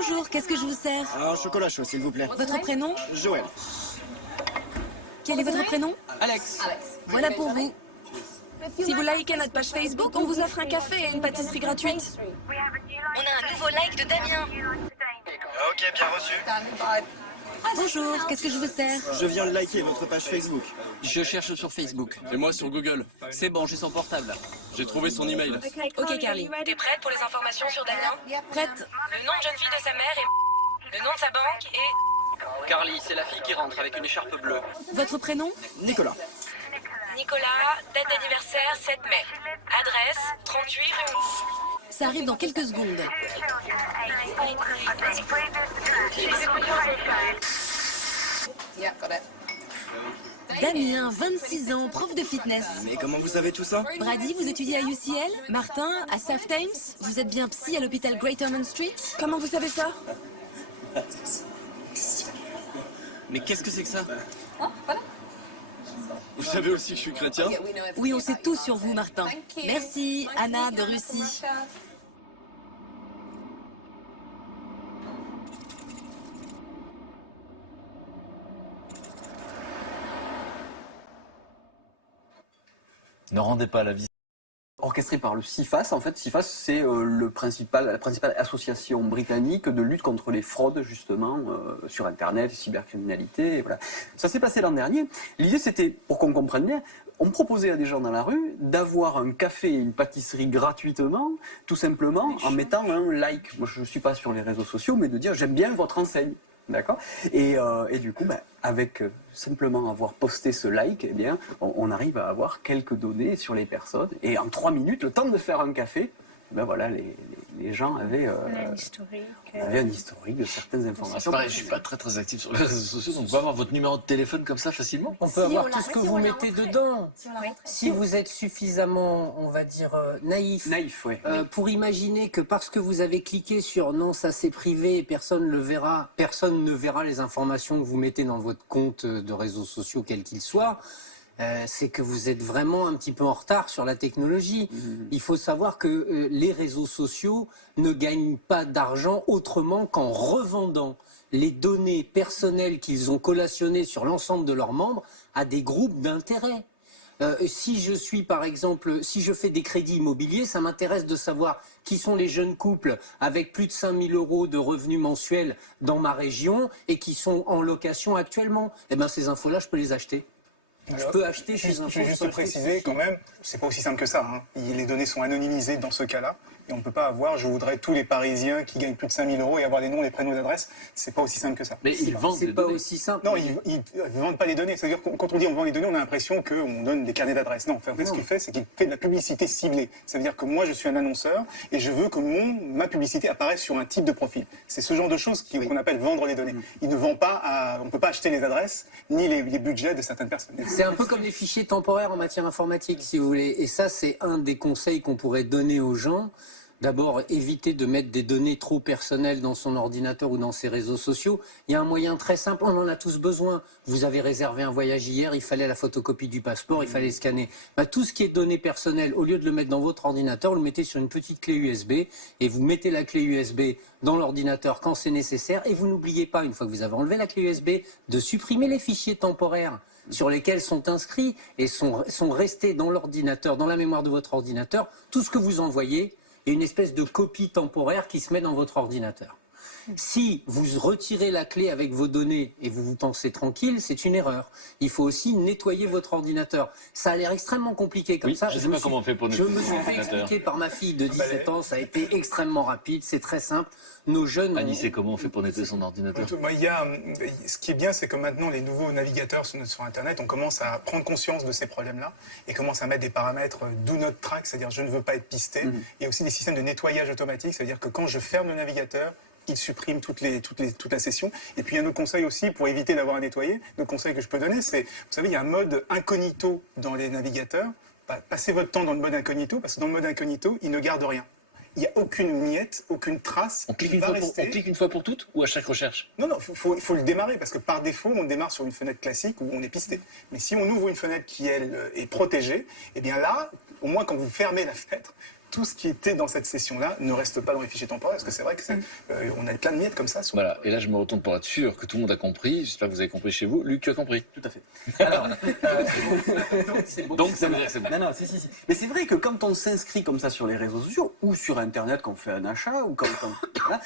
Bonjour, qu'est-ce que je vous sers? Un chocolat chaud, s'il vous plaît. Votre prénom? Joël. Quel est votre prénom? Alex. Voilà pour vous. Si vous likez notre page Facebook, on vous offre un café et une pâtisserie gratuite. On a un nouveau like de Damien. Ok, bien reçu. Bonjour, qu'est-ce que je vous sers? Je viens de liker votre page Facebook. Je cherche sur Facebook. Et moi sur Google. C'est bon, j'ai son portable. J'ai trouvé son email. Ok, Carly. T'es prête pour les informations sur Damien? Prête. Le nom de jeune fille de sa mère et le nom de sa banque et... Carly, c'est la fille qui rentre avec une écharpe bleue. Votre prénom? Nicolas. Nicolas, date d'anniversaire 7 mai. Adresse 38 rue. Ça arrive dans quelques secondes. Damien, 26 ans, prof de fitness. Mais comment vous savez tout ça? Brady, vous étudiez à UCL? Martin, à South Thames? Vous êtes bien psy à l'hôpital Great Ormond Street? Comment vous savez ça? Mais qu'est-ce que c'est que ça? Vous savez aussi que je suis chrétien? Oui, on sait tout sur vous, Martin. Merci, Anna de Russie. Ne rendez pas la vie. Orchestré par le CIFAS. En fait, CIFAS, c'est la principale association britannique de lutte contre les fraudes, justement, sur Internet, cybercriminalité. Et voilà. Ça s'est passé l'an dernier. L'idée, c'était, pour qu'on comprenne bien, on proposait à des gens dans la rue d'avoir un café et une pâtisserie gratuitement, tout simplement en mettant un like. Moi, je ne suis pas sur les réseaux sociaux, mais de dire j'aime bien votre enseigne. D'accord. Et du coup, avec simplement avoir posté ce like, eh bien, on arrive à avoir quelques données sur les personnes. Et en 3 minutes, le temps de faire un café, ben voilà, les gens avaient un historique de certaines informations. Pareil, je suis pas très actif sur les réseaux sociaux, donc on peut avoir votre numéro de téléphone comme ça facilement. On peut avoir tout ce que vous mettez dedans. Si vous êtes suffisamment, on va dire, naïf, Oui. pour imaginer que parce que vous avez cliqué sur non, ça c'est privé et personne ne verra les informations que vous mettez dans votre compte de réseaux sociaux, quel qu'il soit. C'est que vous êtes vraiment un petit peu en retard sur la technologie. Il faut savoir que les réseaux sociaux ne gagnent pas d'argent autrement qu'en revendant les données personnelles qu'ils ont collationnées sur l'ensemble de leurs membres à des groupes d'intérêt. Si je suis, par exemple, si je fais des crédits immobiliers, ça m'intéresse de savoir qui sont les jeunes couples avec plus de 5 000 € de revenus mensuels dans ma région et qui sont en location actuellement. Eh bien, ces infos-là, je peux les acheter. Je peux acheter chez un Je vais juste préciser quand même, c'est pas aussi simple que ça. Hein. Les données sont anonymisées dans ce cas-là. Et on ne peut pas avoir, je voudrais tous les Parisiens qui gagnent plus de 5 000 € et avoir les noms, les prénoms, les adresses. C'est pas aussi simple que ça. Mais ils vendent des C'est pas données. aussi simple. Non, ils ne vendent pas les données. C'est-à-dire que quand on dit on vend les données, on a l'impression qu'on donne des carnets d'adresses. Non, en fait, ce qu'il fait, c'est qu'il fait de la publicité ciblée. Ça veut dire que moi, je suis un annonceur et je veux que ma publicité apparaisse sur un type de profil. C'est ce genre de choses qu'on appelle vendre les données. Il ne vend pas on ne peut pas acheter les adresses ni les budgets de certaines personnes. C'est un peu comme les fichiers temporaires en matière informatique, si vous voulez. Et ça, c'est un des conseils qu'on pourrait donner aux gens. D'abord, éviter de mettre des données trop personnelles dans son ordinateur ou dans ses réseaux sociaux. Il y a un moyen très simple, on en a tous besoin. Vous avez réservé un voyage hier, il fallait la photocopie du passeport, il fallait scanner. Tout ce qui est données personnelles, au lieu de le mettre dans votre ordinateur, vous le mettez sur une petite clé USB et vous mettez la clé USB dans l'ordinateur quand c'est nécessaire. Et vous n'oubliez pas, une fois que vous avez enlevé la clé USB, de supprimer les fichiers temporaires sur lesquels sont inscrits et sont restés dans l'ordinateur, dans la mémoire de votre ordinateur, tout ce que vous envoyez. Il y a une espèce de copie temporaire qui se met dans votre ordinateur. Si vous retirez la clé avec vos données et vous pensez tranquille, c'est une erreur. Il faut aussi nettoyer votre ordinateur. Ça a l'air extrêmement compliqué comme ça. Je ne sais pas comment on fait pour nettoyer Je me suis fait expliquer par ma fille de 17 ans, ça a été extrêmement rapide, c'est très simple. Nos jeunes... Annie, c'est comment on fait pour nettoyer son ordinateur? Ce qui est bien, c'est que maintenant, les nouveaux navigateurs sur Internet, on commence à prendre conscience de ces problèmes-là et commence à mettre des paramètres do not track, c'est-à-dire je ne veux pas être pisté. Il y a aussi des systèmes de nettoyage automatique, c'est-à-dire que quand je ferme le navigateur, il supprime toute la session. Et puis il y a un autre conseil aussi pour éviter d'avoir à nettoyer. Le conseil que je peux donner, c'est, vous savez, il y a un mode incognito dans les navigateurs. Passez votre temps dans le mode incognito, parce que dans le mode incognito, il ne garde rien. Il n'y a aucune miette, aucune trace. On clique une fois pour toutes ou à chaque recherche? Non, il faut le démarrer, parce que par défaut, on démarre sur une fenêtre classique où on est pisté. Mais si on ouvre une fenêtre qui, elle, est protégée, eh bien là, au moins quand vous fermez la fenêtre, tout ce qui était dans cette session-là ne reste pas dans les fichiers temporaires, parce que c'est vrai que on a plein de miettes comme ça. Voilà, et là je me retourne pour être sûr que tout le monde a compris. J'espère que vous avez compris chez vous. Luc, tu as compris? Tout à fait. Alors, Donc ça veut dire que c'est bon. Non, non, si. Mais c'est vrai que quand on s'inscrit comme ça sur les réseaux sociaux ou sur Internet, quand on fait un achat ou voilà,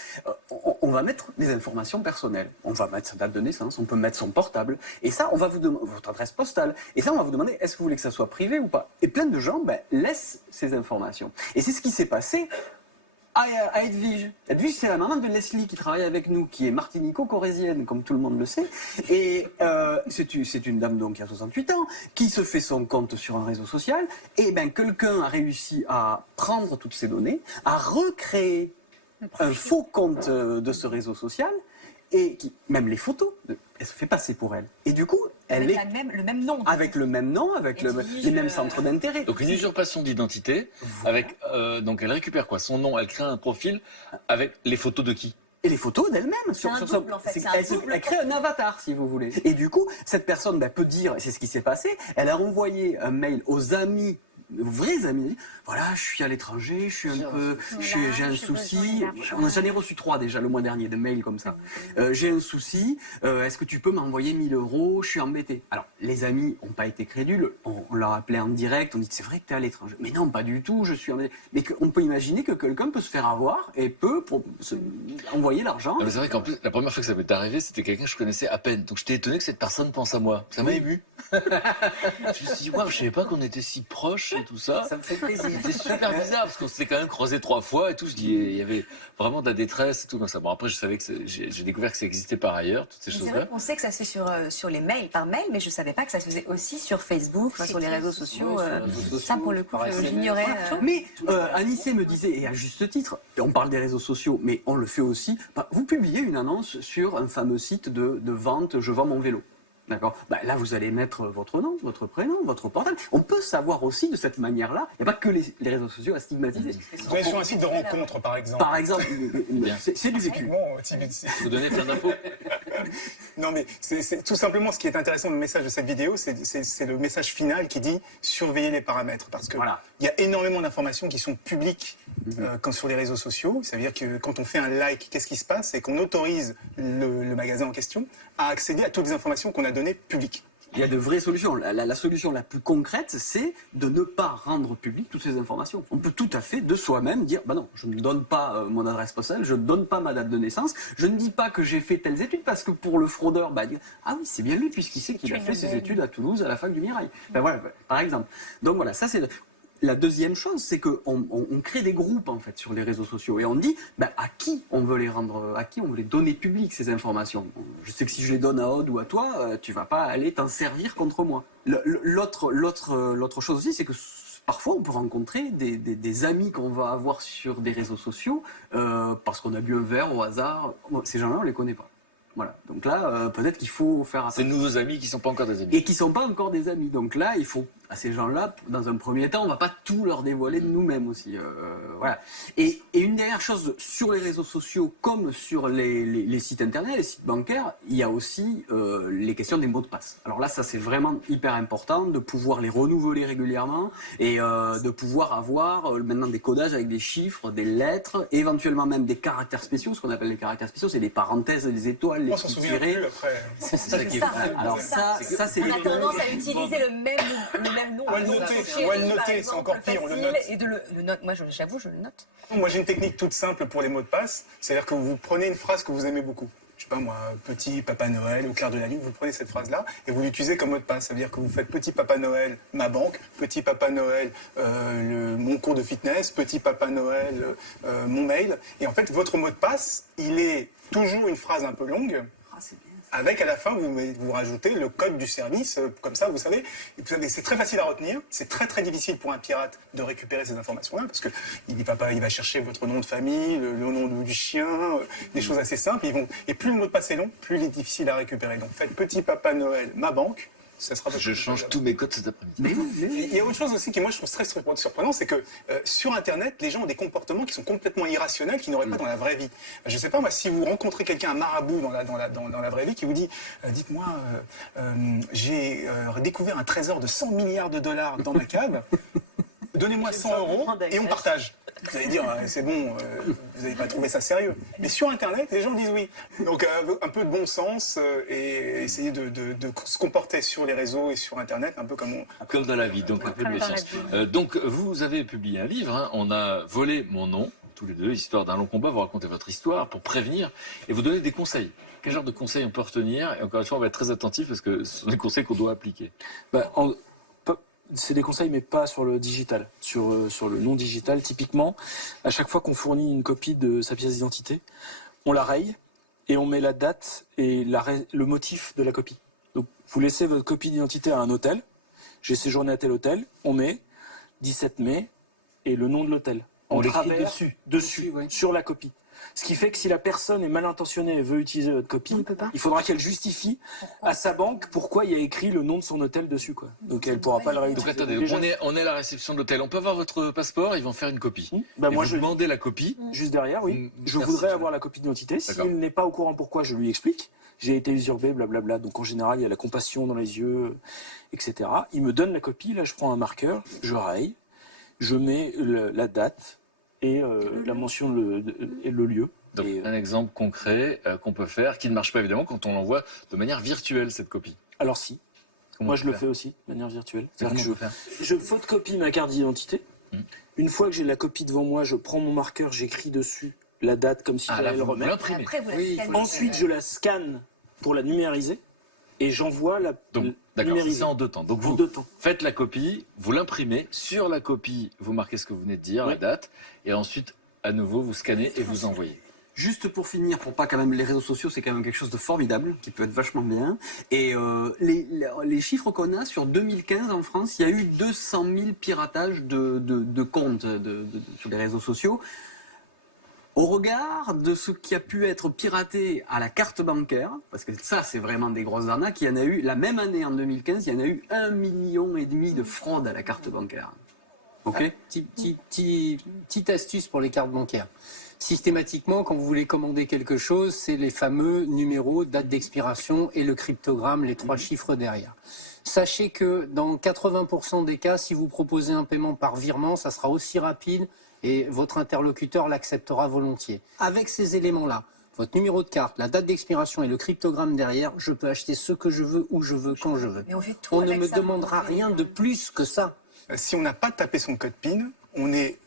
on va mettre des informations personnelles. On va mettre sa date de naissance, on peut mettre son portable, et ça, on va vous demander votre adresse postale. Et ça, on va vous demander est-ce que vous voulez que ça soit privé ou pas. Et plein de gens laissent ces informations. Et c'est ce qui s'est passé à Edwige. Edwige, c'est la maman de Leslie qui travaille avec nous, qui est martinico-corésienne, comme tout le monde le sait. Et c'est une dame donc qui a 68 ans, qui se fait son compte sur un réseau social. Et quelqu'un a réussi à prendre toutes ces données, à recréer un faux compte de ce réseau social, et même les photos, elle se fait passer pour elle. Et du coup, elle avec est le même nom. avec le même nom, avec les mêmes centres d'intérêt. Donc une usurpation d'identité, avec donc elle récupère quoi? Son nom, elle crée un profil avec les photos de qui? Et les photos d'elle-même. double, en fait, c'est un double Elle crée un avatar, si vous voulez. Et du coup, cette personne peut dire, et c'est ce qui s'est passé, elle a envoyé un mail aux amis, aux vrais amis, voilà, je suis à l'étranger, je suis un peu, j'ai un souci. J'en ai reçu 3 déjà le mois dernier, de mails comme ça. J'ai un souci, est-ce que tu peux m'envoyer 1 000 €? Je suis embêté. Alors, les amis n'ont pas été crédules, on leur appelé en direct, on dit c'est vrai que tu es à l'étranger. Mais non, pas du tout, je suis embêté. Mais on peut imaginer que quelqu'un peut se faire avoir et peut envoyer l'argent. C'est vrai qu'en plus, la première fois que ça m'est arrivé, c'était quelqu'un que je connaissais à peine. Donc j'étais étonné que cette personne pense à moi. Ça m'a ému. Je me suis dit, waouh, je savais pas qu'on était si proches et tout ça. Ça me fait plaisir. C'était super bizarre parce qu'on s'était quand même croisé 3 fois et tout. Je dis, il y avait vraiment de la détresse et tout comme ça. Bon, après, je savais que j'ai découvert que ça existait par ailleurs, toutes ces C'est choses-là. vrai qu'on sait que ça se fait sur les mails, par mail, mais je ne savais pas que ça se faisait aussi sur Facebook, sur les réseaux sociaux. Ça, pour le coup, j'ignorais. Mais Anissé me disait, et à juste titre, et on parle des réseaux sociaux, mais on le fait aussi, vous publiez une annonce sur un fameux site de vente, je vends mon vélo. D'accord. Là, vous allez mettre votre nom, votre prénom, votre portable. On peut savoir aussi de cette manière-là. Il n'y a pas que les réseaux sociaux à stigmatiser. Vous allez sur un site de rencontre, par exemple. Par exemple, c'est du vécu. Bon, Vous donnez plein d'infos. Non, mais c'est tout simplement ce qui est intéressant dans le message de cette vidéo, c'est le message final qui dit surveiller les paramètres. Parce que il y a énormément d'informations qui sont publiques quand sur les réseaux sociaux. Ça veut dire que quand on fait un like, qu'est-ce qui se passe? C'est qu'on autorise le magasin en question à accéder à toutes les informations qu'on a données publiques. Il y a de vraies solutions. La solution la plus concrète, c'est de ne pas rendre publiques toutes ces informations. On peut tout à fait de soi-même dire, non, je ne donne pas mon adresse postale, je ne donne pas ma date de naissance, je ne dis pas que j'ai fait telles études, parce que pour le fraudeur, ah oui, c'est bien lui, puisqu'il sait qu'il a fait ses études à Toulouse, à la fac du Mirail. Voilà, par exemple. Donc voilà, ça c'est... La deuxième chose, c'est qu'on crée des groupes en fait sur les réseaux sociaux et on dit à qui on veut les rendre, à qui on veut les donner publiques ces informations. Je sais que si je les donne à Aude ou à toi, tu vas pas aller t'en servir contre moi. L'autre chose aussi, c'est que parfois on peut rencontrer des amis qu'on va avoir sur des réseaux sociaux parce qu'on a bu un verre au hasard. Ces gens-là, on les connaît pas. Voilà. Donc là, peut-être qu'il faut faire attention. C'est de nouveaux amis qui ne sont pas encore des amis. Et qui ne sont pas encore des amis. Donc là, il faut, à ces gens-là, dans un premier temps, on ne va pas tout leur dévoiler de nous-mêmes aussi. Voilà. Et une dernière chose, sur les réseaux sociaux, comme sur les sites internet, les sites bancaires, il y a aussi les questions des mots de passe. Alors là, ça c'est vraiment hyper important de pouvoir les renouveler régulièrement et de pouvoir avoir maintenant des codages avec des chiffres, des lettres, éventuellement même des caractères spéciaux. Ce qu'on appelle les caractères spéciaux, c'est les parenthèses, les étoiles, les On s'en souvient plus après. C'est ça qui est... Alors ça c'est on a tendance à utiliser le même nom. Ou à le noter, ou à le noter, c'est encore pire, on le note. Et de le note. Moi, j'avoue, je le note. Moi, j'ai une technique toute simple pour les mots de passe, c'est-à-dire que vous prenez une phrase que vous aimez beaucoup. Je sais pas moi, petit Papa Noël, au clair de la lune, vous prenez cette phrase-là et vous l'utilisez comme mot de passe. Ça veut dire que vous faites petit Papa Noël, ma banque, petit Papa Noël, mon cours de fitness, petit Papa Noël, mon mail. Et en fait, votre mot de passe, il est toujours une phrase un peu longue. Avec à la fin, vous rajoutez le code du service, comme ça, vous savez. C'est très facile à retenir. C'est très très difficile pour un pirate de récupérer ces informations-là, parce que il va chercher votre nom de famille, le nom du chien, des choses assez simples. Et plus le mot de passe est long, plus il est difficile à récupérer. Donc faites petit Papa Noël, ma banque. Ça sera je change tous mes codes cet après-midi. Il y a autre chose aussi qui, moi, je trouve très surprenant, c'est que sur Internet, les gens ont des comportements qui sont complètement irrationnels, qu'ils n'auraient pas dans la vraie vie. Je ne sais pas, moi, si vous rencontrez quelqu'un, un marabout dans la vraie vie, qui vous dit dites-moi, j'ai découvert un trésor de 100 milliards de dollars dans ma cave. donnez-moi 100 € et on partage. Vous allez dire, c'est bon, vous n'avez pas trouvé ça sérieux. Mais sur Internet, les gens disent oui. Donc un peu de bon sens et essayer de se comporter sur les réseaux et sur Internet, un peu comme Comme dans la vie, donc un peu de méfiance. Donc vous avez publié un livre, hein, On a volé mon nom, tous les deux, histoire d'un long combat, vous racontez votre histoire pour prévenir et vous donner des conseils. Quel genre de conseils on peut retenir? Et encore une fois, on va être très attentif parce que ce sont des conseils qu'on doit appliquer. C'est des conseils, mais pas sur le digital. Sur le non digital, typiquement, à chaque fois qu'on fournit une copie de sa pièce d'identité, on la raye et on met la date et le motif de la copie. Donc, vous laissez votre copie d'identité à un hôtel. J'ai séjourné à tel hôtel. On met 17 mai et le nom de l'hôtel. On l'écrit dessus, oui. sur la copie. Ce qui fait que si la personne est mal intentionnée et veut utiliser votre copie, il faudra qu'elle justifie à sa banque pourquoi il y a écrit le nom de son hôtel dessus, quoi. Donc elle ne pourra pas le réutiliser. Donc attendez, on est à la réception de l'hôtel. On peut avoir votre passeport, ils vont faire une copie. Moi, je demandais la copie. Juste derrière, oui. Je voudrais avoir la copie d'identité. S'il n'est pas au courant pourquoi, je lui explique. J'ai été usurpé, blablabla. Donc en général, il y a la compassion dans les yeux, etc. Il me donne la copie. Là, je prends un marqueur, je raye, je mets la date et la mention et le lieu. Donc, un exemple concret qu'on peut faire, qui ne marche pas évidemment quand on l'envoie de manière virtuelle, cette copie. Alors si. Moi, je le fais aussi, de manière virtuelle. C'est-à-dire que je photocopie ma carte d'identité. Une fois que j'ai la copie devant moi, je prends mon marqueur, j'écris dessus la date comme si j'allais le remettre. Ensuite, je la scanne pour la numériser et j'envoie la D'accord, c'est ça en 2 temps. Donc vous faites la copie, vous l'imprimez, sur la copie, vous marquez ce que vous venez de dire, la date, et ensuite, à nouveau, vous scannez et vous envoyez. Juste pour finir, pour pas quand même les réseaux sociaux, c'est quand même quelque chose de formidable qui peut être vachement bien. Et les chiffres qu'on a sur 2015 en France, il y a eu 200 000 piratages de comptes sur les réseaux sociaux. Au regard de ce qui a pu être piraté à la carte bancaire, parce que ça c'est vraiment des grosses arnaques, il y en a eu la même année en 2015, il y en a eu 1,5 million de fraudes à la carte bancaire. Ok. Petite astuce pour les cartes bancaires. Systématiquement, quand vous voulez commander quelque chose, c'est les fameux numéros, date d'expiration et le cryptogramme, les 3 chiffres derrière. Sachez que dans 80% des cas, si vous proposez un paiement par virement, ça sera aussi rapide et votre interlocuteur l'acceptera volontiers. Avec ces éléments-là, votre numéro de carte, la date d'expiration et le cryptogramme derrière, je peux acheter ce que je veux, où je veux, quand je veux. On ne me demandera rien de plus que ça. Si on n'a pas tapé son code PIN, on est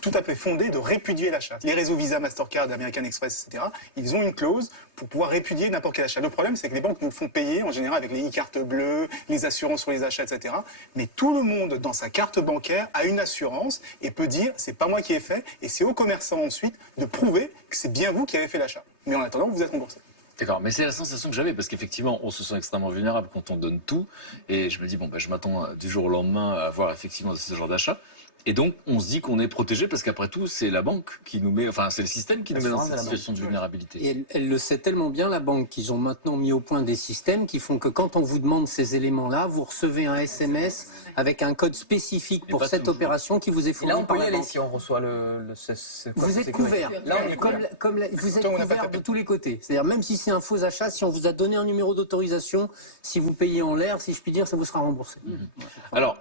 tout à fait fondé de répudier l'achat. Les réseaux Visa, Mastercard, American Express, etc., ils ont une clause pour pouvoir répudier n'importe quel achat. Le problème, c'est que les banques nous font payer, en général, avec les e-cartes bleues, les assurances sur les achats, etc. Mais tout le monde, dans sa carte bancaire, a une assurance et peut dire, c'est pas moi qui ai fait, et c'est aux commerçants ensuite de prouver que c'est bien vous qui avez fait l'achat. Mais en attendant, vous êtes remboursé. D'accord, mais c'est la sensation que j'avais, parce qu'effectivement, on se sent extrêmement vulnérable quand on donne tout, et je me dis, je m'attends du jour au lendemain à avoir effectivement ce genre d'achat, et donc on se dit qu'on est protégé, parce qu'après tout, c'est la banque qui nous met, enfin c'est le système qui nous met dans cette situation de vulnérabilité. Et elle le sait tellement bien, la banque, qu'ils ont maintenant mis au point des systèmes qui font que quand on vous demande ces éléments-là, vous recevez un SMS avec un code spécifique pour cette opération qui vous est fourni par la banque. Si on reçoit vous êtes couvert. Là, on est couvert. Vous êtes couvert de tous les côtés. C'est-à-dire même si c'est un faux achat, si on vous a donné un numéro d'autorisation, si vous payez en l'air, si je puis dire, ça vous sera remboursé. Alors.